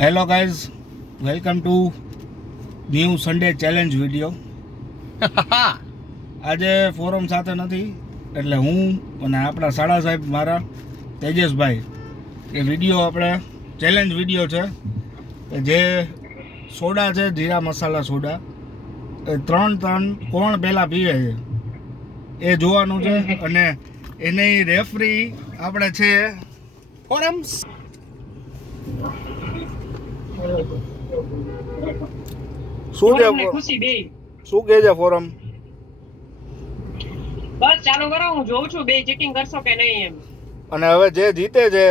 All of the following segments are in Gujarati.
Hello guys, welcome to new Sunday challenge video. આજે ફોરમ સાથે નથી, એટલે હું અને આપણા શાળા સાહેબ મારા તેજસભાઈ એ વિડીયો આપણે ચેલેન્જ વિડીયો છે કે જે સોડા છે, જીરા મસાલા સોડા, એ ત્રણ કોણ પહેલાં પીવે છે એ જોવાનું છે. અને એની રેફરી આપણે છે ફોરમ્સ. શું છે શું કહે છે ફોરમ? બસ ચાલુ કરો, હું જોઉં છું બે ચેકિંગ કરશો કે નહીં એમ. અને હવે જે જીતે છે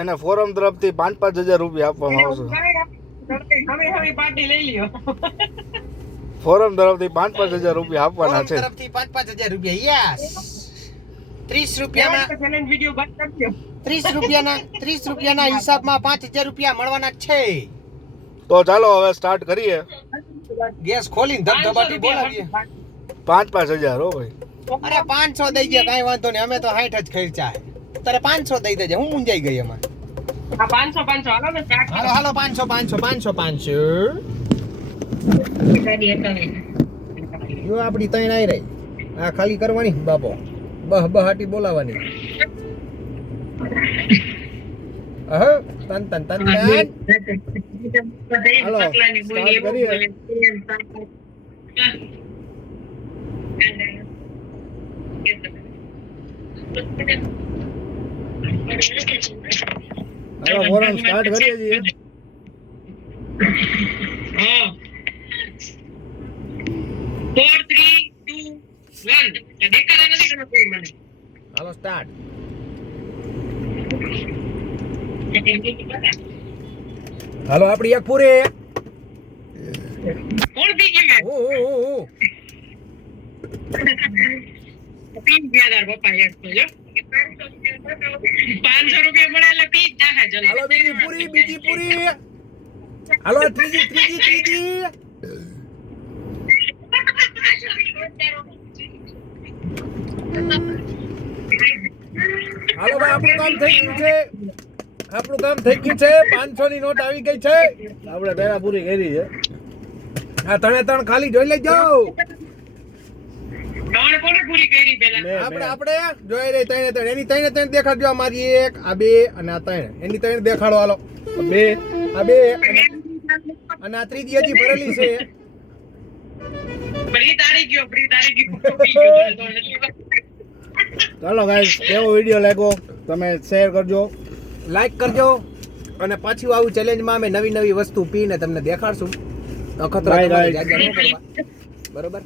એને ફોરમ તરફથી 5,000 રૂપિયા આપવામાં આવશે. હવે પાર્ટી લઈ લ્યો. ફોરમ તરફથી 5,000 રૂપિયા આપવાના છે. તરફથી 5,000 રૂપિયા. યસ. 30 રૂપિયાના ચેલેન્જ વિડિયો બંધ કરજો. 30 રૂપિયાના હિસાબમાં 5,000 રૂપિયા મળવાના છે. તો ચાલો હવે સ્ટાર્ટ કરીએ. ગેસ ખોલીને ધબધબાટી બોલાવીએ. 5,000 હો ભાઈ. અરે 500 દઈ ગયા, કાઈ વાંધો નહીં, અમે તો 60 જ ખર્ચા છે. તારે 500 દઈ દેજે, હું મુંજાઈ ગઈ એમાં. આ 500 હાલો ને સ્ટાર્ટ કરો. હાલો 500. જો આપડી ત્રણ આઈ રહી, આ ખાલી કરવાની બાપો, બહાટી બોલાવાની. તન હાલો સ્ટાર્ટ કરીએ. હાલો ફોરમ સ્ટાર્ટ કરીએ છીએ. હા 4 3 2 1 દેખાડા નથી તમે કોઈ મને. હાલો સ્ટાર્ટ. હાલો આપડી એક પૂરી. કોણ પી ગયું? પી ગયા પપ્પા એક તો જો 500 રૂપિયા મળે એટલે પી જ જાહે. ચલો હાલો બીજી પૂરી. હાલો ત્રીજી. હાલો ભાઈ, આપણું કામ થઈ ગયું છે. 500 ની નોટ આવી ગઈ છે. આપણે પહેલા પૂરી કરી છે. આ ત્રણ ખાલી જોઈ લેજો. કોણ કોને પૂરી કરી પેલા? આપણે જોઈ રહી ત્રણ એની ત્રણ દેખાડજો. અમારી એક, આ બે અને આ ત્રણ, એની ત્રણ દેખાડો. હાલો આ બે અને આ ત્રીજી હજી ભરેલી છે. ફ્રી તારી ગયો પી ગયો. ચાલો ગાઈસ, કેવો વિડીયો લાગ્યો તમે શેર કરજો, લાઈક કરજો. અને પાછું આવું ચેલેન્જમાં અમે નવી વસ્તુ પીને તમને દેખાડશું. અખતરા Bye, તમારી guys. જાગ્યા ન કરવા. બરોબર.